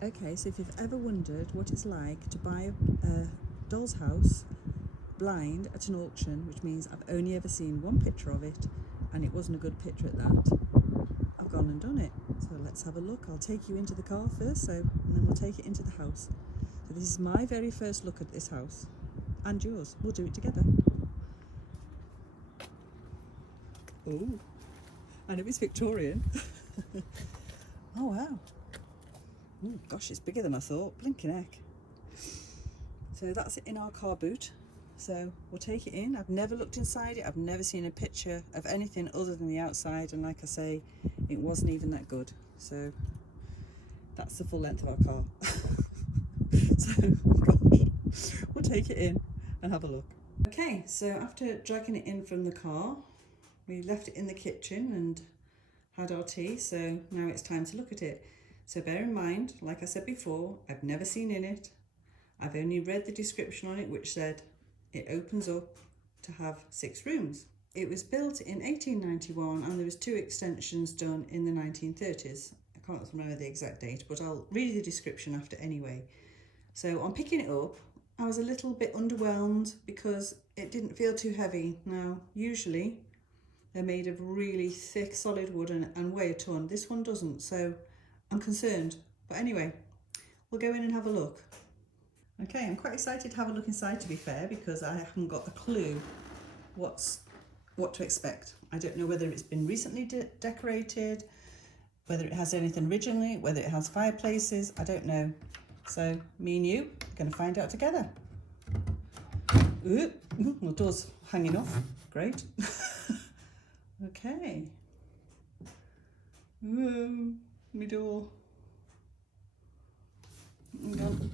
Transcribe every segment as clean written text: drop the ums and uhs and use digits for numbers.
Okay, so if you've ever wondered what it's like to buy a doll's house blind at an auction, which means I've only ever seen one picture of it and it wasn't a good picture at that, I've gone and done it. So let's have a look. I'll take you into the car first, and then we'll take it into the house. So this is my very first look at this house, and yours. We'll do it together. Oh, and it was Victorian. Oh wow. Oh gosh, it's bigger than I thought. Blinking heck. So that's it in our car boot. So we'll take it in. I've never looked inside it. I've never seen a picture of anything other than the outside, and like I say, it wasn't even that good. So that's the full length of our car. So gosh, we'll take it in and have a look. Okay, so after dragging it in from the car, we left it in the kitchen and had our tea. So now it's time to look at it. So bear in mind, like I said before, I've never seen in it. I've only read the description on it, which said it opens up to have 6 rooms. It was built in 1891 and there was 2 extensions done in the 1930s. I can't remember the exact date, but I'll read you the description after anyway. So on picking it up, I was a little bit underwhelmed because it didn't feel too heavy. Now, usually they're made of really thick solid wood and weigh a ton. This one doesn't, so I'm concerned. But anyway, we'll go in and have a look. Okay, I'm quite excited to have a look inside, to be fair, because I haven't got a clue what to expect. I don't know whether it's been recently decorated, whether it has anything originally, whether it has fireplaces, I don't know. So me and you are going to find out together. Ooh, the door's hanging off, great. Okay. Whoa, my door. Hang on.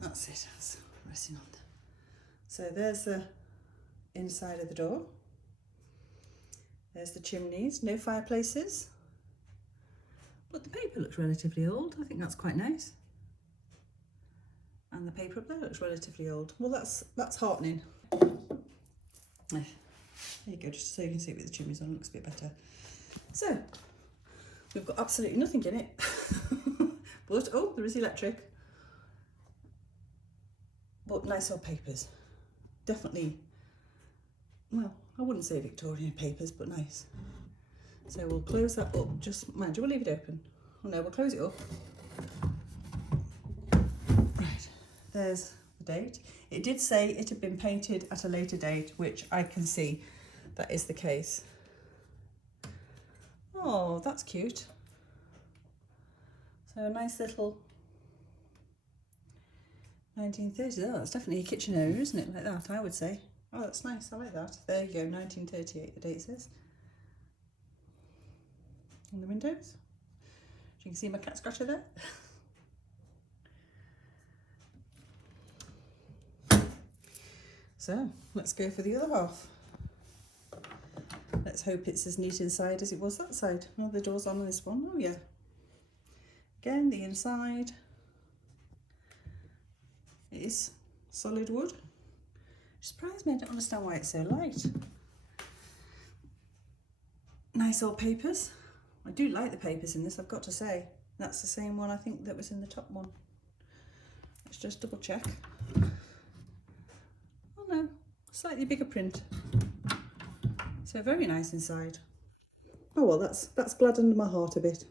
That's it, that's resting on there. So there's the inside of the door. There's the chimneys, no fireplaces. But the paper looks relatively old. I think that's quite nice. And the paper up there looks relatively old. Well, that's heartening. There you go, just so you can see it with the chimneys on, it looks a bit better. So, we've got absolutely nothing in it. But, oh, there is electric. But nice old papers. Definitely, well, I wouldn't say Victorian papers, but nice. So we'll close that up. Just mind you, we'll leave it open. Oh no, we'll close it up. Right, there's the date. It did say it had been painted at a later date, which I can see that is the case. Oh, that's cute. So a nice little 1930s. Oh, that's definitely a kitchen area, isn't it? Like that, I would say. Oh, that's nice. I like that. There you go, 1938, the date says. On the windows. You can see my cat scratcher there. So, let's go for the other half. Let's hope it's as neat inside as it was that side. Oh, the door's on this one. Oh, yeah. Again, the inside. It is solid wood. It surprised me, I don't understand why it's so light. Nice old papers. I do like the papers in this, I've got to say. That's the same one I think that was in the top one. Let's just double check. Oh no, slightly bigger print. So very nice inside. Oh well, that's gladdened my heart a bit.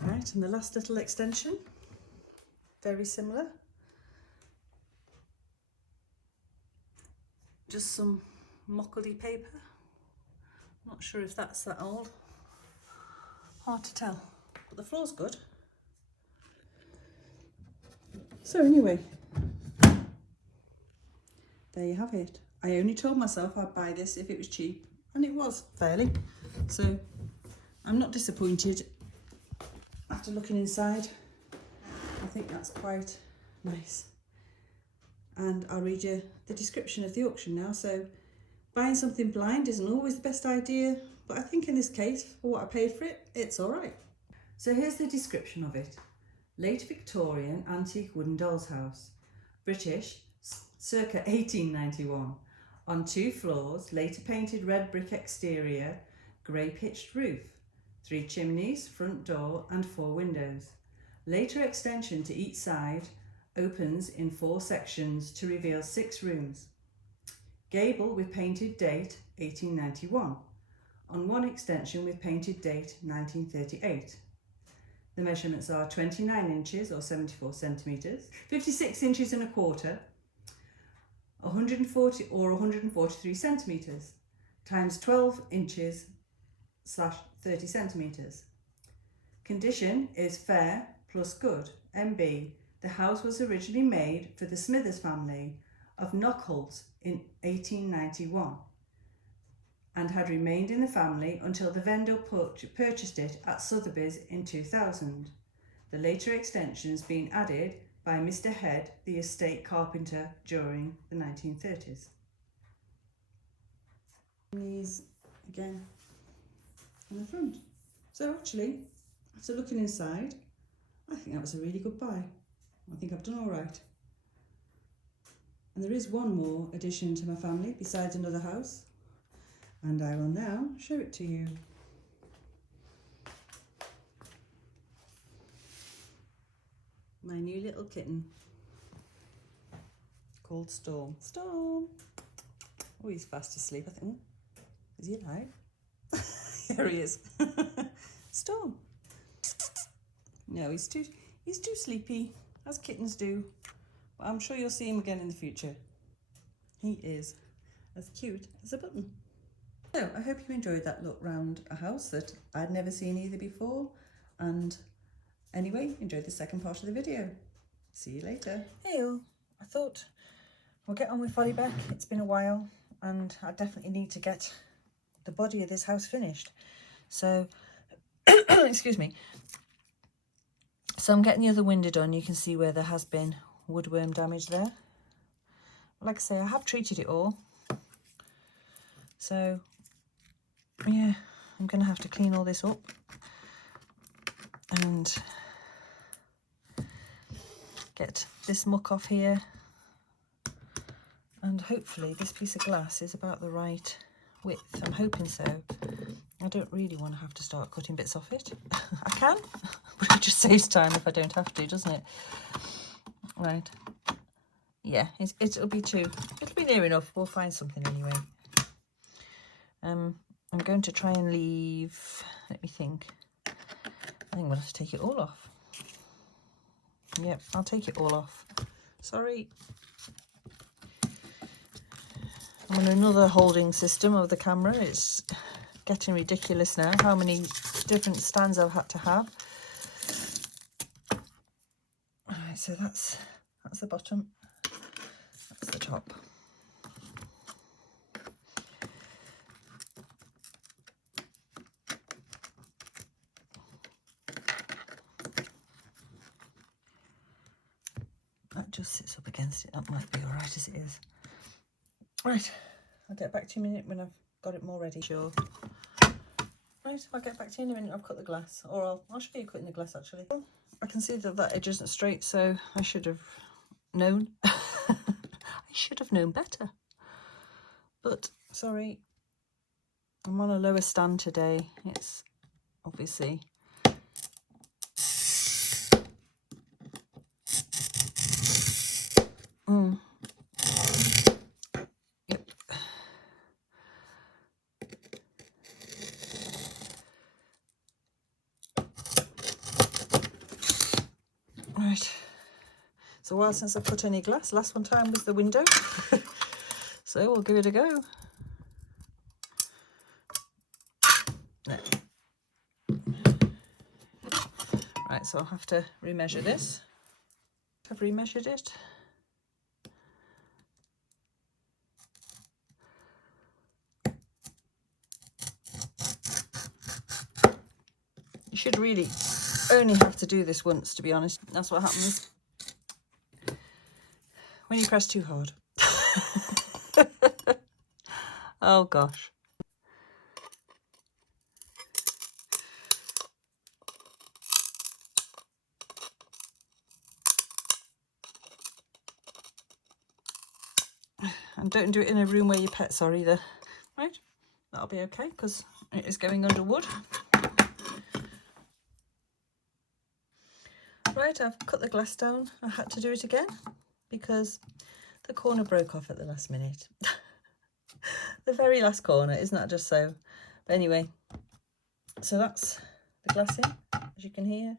Right, and the last little extension, very similar. Just some mockledy paper. Not sure if that's that old. Hard to tell, but the floor's good. So anyway, there you have it. I only told myself I'd buy this if it was cheap, and it was, fairly. So I'm not disappointed after looking inside. I think that's quite nice. And I'll read you the description of the auction now. So buying something blind isn't always the best idea, but I think in this case, for what I paid for it, it's all right. So here's the description of it. Late Victorian antique wooden doll's house. British, circa 1891. On 2 floors, later painted red brick exterior, grey pitched roof. 3 chimneys, front door and 4 windows. Later extension to each side opens in 4 sections to reveal 6 rooms. Gable with painted date 1891. On one extension with painted date 1938. The measurements are 29 inches or 74 centimetres, 56 inches and a quarter, 140 or 143 centimetres, times 12 inches / 30 centimetres. Condition is fair plus good. MB. The house was originally made for the Smithers family of Knockholt in 1891 and had remained in the family until the vendor purchased it at Sotheby's in 2000. The later extensions being added by Mr. Head, the estate carpenter, during the 1930s. These again on the front. So actually, after looking inside, I think that was a really good buy. I think I've done all right. And there is one more addition to my family besides another house, and I will now show it to you. My new little kitten called Storm. Storm! Oh, he's fast asleep. I think. Oh, is he alive? Here he is. Storm. No, he's too sleepy, as kittens do. But I'm sure you'll see him again in the future. He is as cute as a button. So I hope you enjoyed that look round a house that I'd never seen either before. And anyway, enjoy the second part of the video. See you later. Hey all, I thought we'll get on with Folly Beck. It's been a while and I definitely need to get the body of this house finished. So, excuse me. So I'm getting the other window done. You can see where there has been woodworm damage there. Like I say, I have treated it all. So, yeah, I'm going to have to clean all this up. And get this muck off here. And hopefully this piece of glass is about the right width. I'm hoping so. I don't really want to have to start cutting bits off it. I can, but it just saves time if I don't have to, doesn't it? Right. Yeah, it'll be near enough. We'll find something anyway. I'm going to try and leave, let me think. I think we'll have to take it all off. Yep, I'll take it all off. Sorry. I'm on another holding system of the camera. It's getting ridiculous now how many different stands I've had to have. Alright, so that's the bottom. That's the top. That just sits up against it. That might be all right as it is. Right, I'll get back to you in a minute when I've got it more ready. Sure. Right, I'll get back to you in a minute. I've cut the glass, or I'll show you cutting the glass actually. I can see that edge isn't straight, so I should have known. I should have known better. But sorry, I'm on a lower stand today. It's obviously Yep. Right. It's a while since I put any glass. Last one time was the window. So we'll give it a go. Right, so I'll have to remeasure this. I've remeasured it. You should really only have to do this once, to be honest. That's what happens when you press too hard. Oh gosh. And don't do it in a room where your pets are either. Right, that'll be okay because it is going under wood. Right, I've cut the glass down. I had to do it again because the corner broke off at the last minute. The very last corner, isn't that just so? But anyway, so that's the glassing, as you can hear.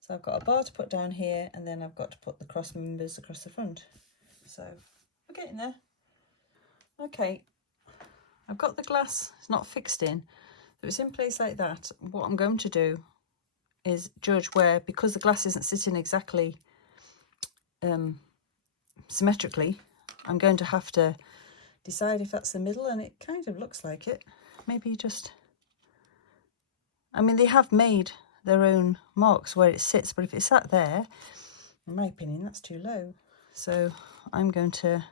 So I've got a bar to put down here, and then I've got to put the cross members across the front. So we're getting there. Okay, I've got the glass, it's not fixed in. So it's in place like that. What I'm going to do is judge where, because the glass isn't sitting exactly symmetrically, I'm going to have to decide if that's the middle, and it kind of looks like it. Maybe just, I mean, they have made their own marks where it sits, but if it's sat there, in my opinion, that's too low. So I'm going to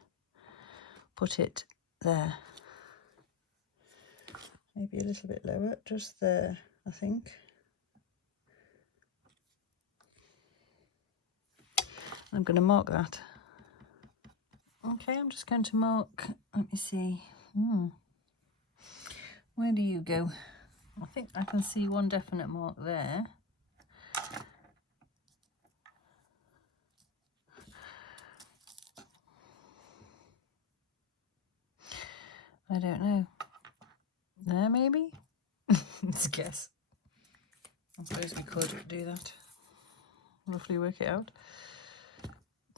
put it there. Maybe a little bit lower, just there, I think. I'm going to mark that. Okay, I'm just going to mark, let me see. Where do you go? I think I can see one definite mark there. I don't know. There, maybe? Let's guess. I suppose we could do that. Roughly work it out.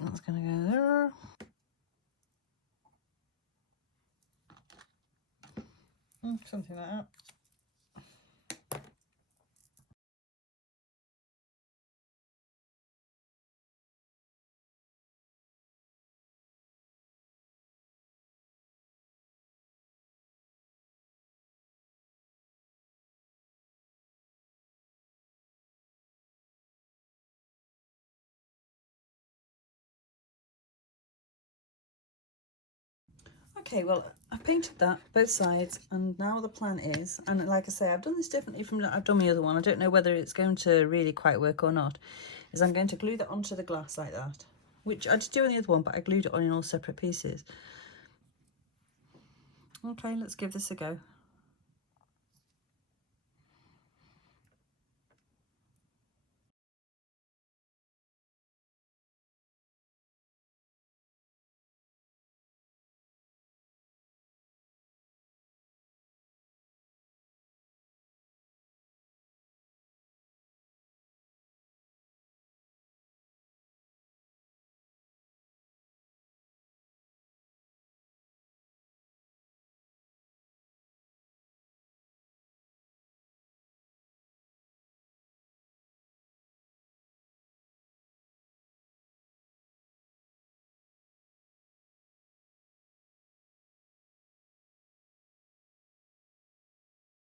That's going to go there. Something like that. Okay, well, I painted that both sides, and now the plan is, and like I say, I've done this differently from I've done my other one. I don't know whether it's going to really quite work or not. Is I'm going to glue that onto the glass like that, which I did do on the other one, but I glued it on in all separate pieces. Okay, let's give this a go.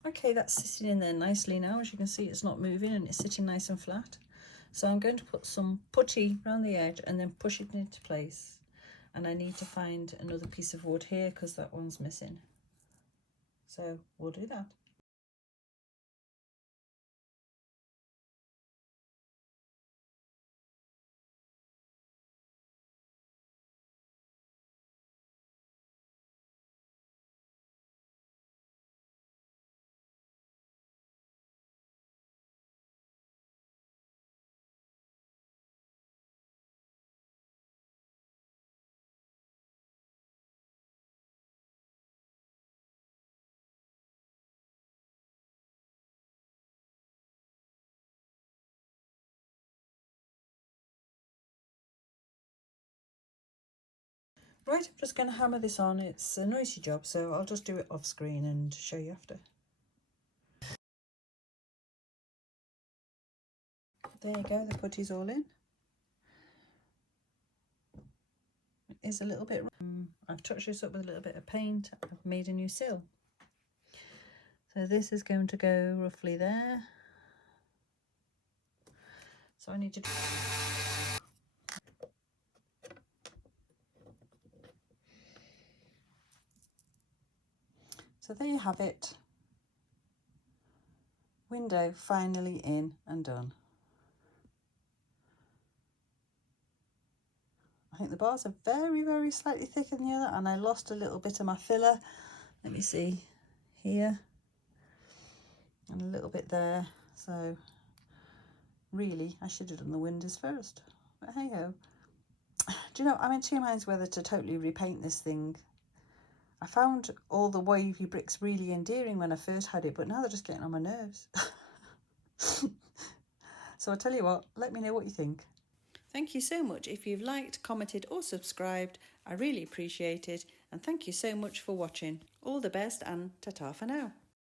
Okay, that's sitting in there nicely now. As you can see, it's not moving and it's sitting nice and flat. So I'm going to put some putty around the edge and then push it into place. And I need to find another piece of wood here because that one's missing. So we'll do that. Right, I'm just going to hammer this on. It's a noisy job, so I'll just do it off screen and show you after. There you go, the putty's all in. It is a little bit, I've touched this up with a little bit of paint. I've made a new sill. So this is going to go roughly there. So I need to... So there you have it. Window finally in and done. I think the bars are very, very slightly thicker than the other, and I lost a little bit of my filler. Let me see, here, and a little bit there. So Really, I should have done the windows first. But hey ho. Do you know, I'm in two minds whether to totally repaint this thing. I found all the wavy bricks really endearing when I first had it, but now they're just getting on my nerves. So I'll tell you what, let me know what you think. Thank you so much if you've liked, commented or subscribed. I really appreciate it, and thank you so much for watching. All the best and ta-ta for now.